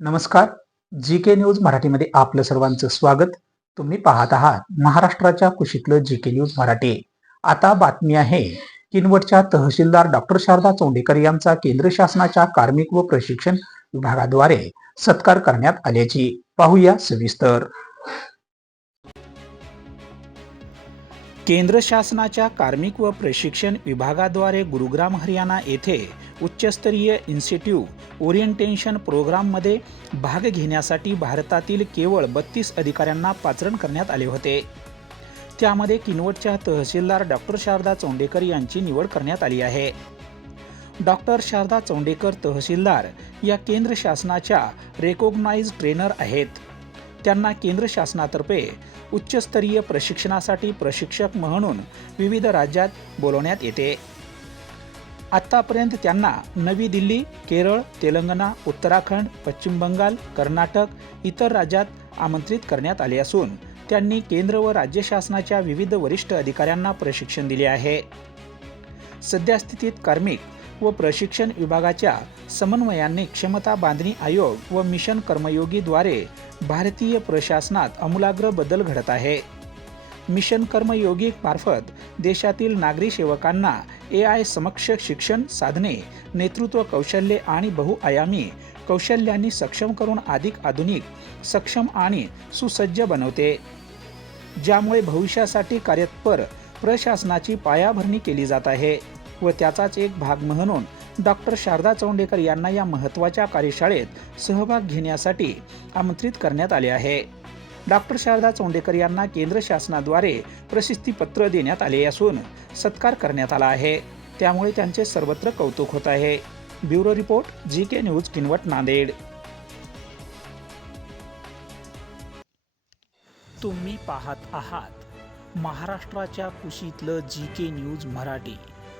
नमस्कार. जी K news मराठीमध्ये आपलं सर्वांचं स्वागत. तुम्ही पाहत आहात महाराष्ट्राच्या कुशीतलं जी के न्यूज मराठी. आता बातमी आहे किनवटच्या तहसीलदार डॉक्टर शारदा चोंडेकर यांचा केंद्र शासनाच्या कार्मिक व प्रशिक्षण विभागाद्वारे सत्कार करण्यात आल्याची. पाहूया सविस्तर. केंद्र शासनाच्या कार्मिक व प्रशिक्षण विभागाद्वारे गुरुग्राम हरियाणा येथे उच्चस्तरीय इन्स्टिट्यूट ओरिएंटेशन प्रोग्राममध्ये भाग घेण्यासाठी भारतातील केवळ बत्तीस अधिकाऱ्यांना पाचरण करण्यात आले होते. त्यामध्ये किनवटच्या तहसीलदार डॉक्टर शारदा चौंडेकर यांची निवड करण्यात आली आहे. डॉक्टर शारदा चौंडेकर तहसीलदार या केंद्र शासनाच्या रेकॉग्नाइज ट्रेनर आहेत. त्यांना केंद्र शासनातर्फे उच्चस्तरीय प्रशिक्षणासाठी प्रशिक्षक म्हणून विविध राज्यात बोलवण्यात येते. आत्तापर्यंत त्यांना नवी दिल्ली केरळ तेलंगणा उत्तराखंड पश्चिम बंगाल कर्नाटक इतर राज्यात आमंत्रित करण्यात आले असून त्यांनी केंद्र व राज्य शासनाच्या विविध वरिष्ठ अधिकाऱ्यांना प्रशिक्षण दिले आहे. सद्यस्थितीत कार्मिक व प्रशिक्षण विभागाच्या समन्वयाने क्षमता बांधणी आयोग व मिशन कर्मयोगीद्वारे भारतीय प्रशासनात आमूलाग्र बदल घडत आहे. मिशन कर्मयोगी मार्फत देशातील नागरी सेवकांना ए आय समक्ष शिक्षण साधने नेतृत्व कौशल्ये आणि बहुआयामी कौशल्यांनी सक्षम करून अधिक आधुनिक सक्षम आणि सुसज्ज बनवते. ज्यामुळे भविष्यासाठी कार्यपर प्रशासनाची पायाभरणी केली जात आहे. व त्याचाच एक भाग म्हणून डॉक्टर शारदा चौंडेकर यांना या महत्त्वाच्या कार्यशाळेत सहभाग घेण्यासाठी आमंत्रित करण्यात आले आहे. डॉक्टर शारदा चौंडेकर यांना केंद्र शासनाद्वारे प्रशस्तीपत्र देण्यात आले असून सत्कार करण्यात आला आहे. त्यामुळे त्यांचे सर्वत्र कौतुक होत आहे. Bureau report G K news Kinwat Nanded. तुम्ही पाहत आहात महाराष्ट्राच्या कुशीतलं जी के न्यूज मराठी.